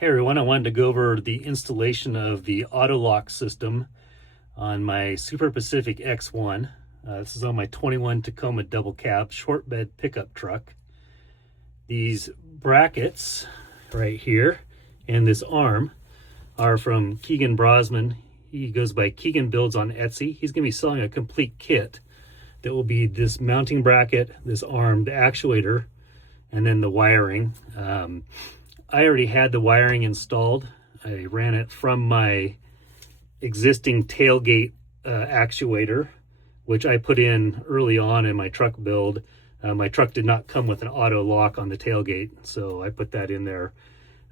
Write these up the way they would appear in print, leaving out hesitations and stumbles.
Hey everyone, I wanted to go over the installation of the auto lock system on my Super Pacific X1. This is on my 21 Tacoma double cab short bed pickup truck. These brackets right here and this arm are from Keegan Brosman. He goes by Keegan Builds on Etsy. He's going to be selling a complete kit that will be this mounting bracket, this arm, the actuator, and then the wiring. I already had the wiring installed. I ran it from my existing tailgate actuator, which I put in early on in my truck build. My truck did not come with an auto lock on the tailgate, so I put that in there.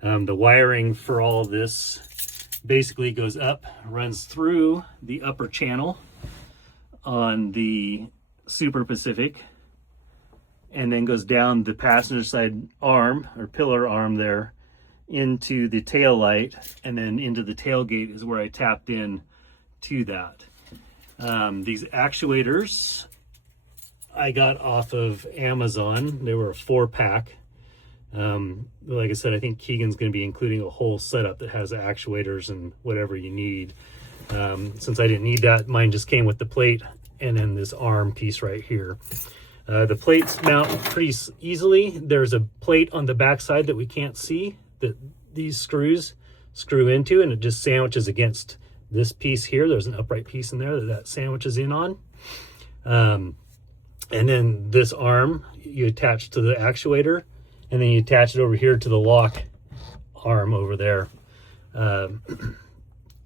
The wiring for all of this basically goes up, runs through the upper channel on the Super Pacific, and then goes down the passenger side arm or pillar arm there into the tail light, and then into the tailgate is where I tapped in to that. These actuators I got off of Amazon. They were a 4-pack. Like I said, I think Keegan's going to be including a whole setup that has actuators and whatever you need. Since I didn't need that, mine just came with the plate and then this arm piece right here. The plates mount pretty easily. There's a plate on the back side that we can't see that these screws screw into, and it just sandwiches against this piece here. There's an upright piece in there that sandwiches in on. And then this arm you attach to the actuator, and then you attach it over here to the lock arm over there.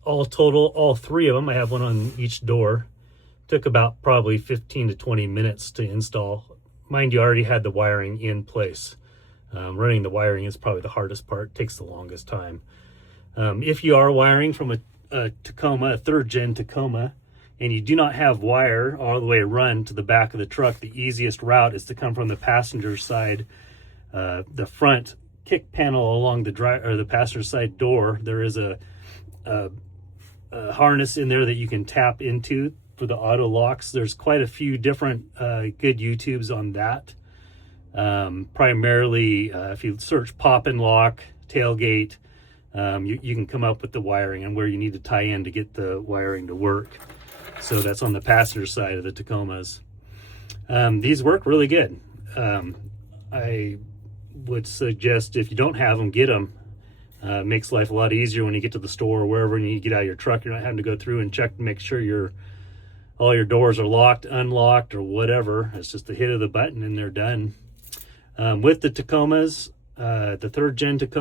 All total, all three of them, I have one on each door. Took about probably 15 to 20 minutes to install. Mind you, I already had the wiring in place. Running the wiring is probably the hardest part, takes the longest time. If you are wiring from a Tacoma, a 3rd gen Tacoma, and you do not have wire all the way run to the back of the truck, the easiest route is to come from the passenger side, the front kick panel along the passenger side door. There is a harness in there that you can tap into for the auto locks. There's quite a few different good YouTubes on that. Primarily, if you search pop and lock tailgate, you can come up with the wiring and where you need to tie in to get the wiring to work. So that's on the passenger side of the Tacomas. These work really good. I would suggest if you don't have them, get them. Makes life a lot easier when you get to the store or wherever and you get out of your truck. You're not having to go through and check to make sure all your doors are locked, unlocked, or whatever. It's just the hit of the button and they're done. With the Tacomas, the 3rd gen Tacoma,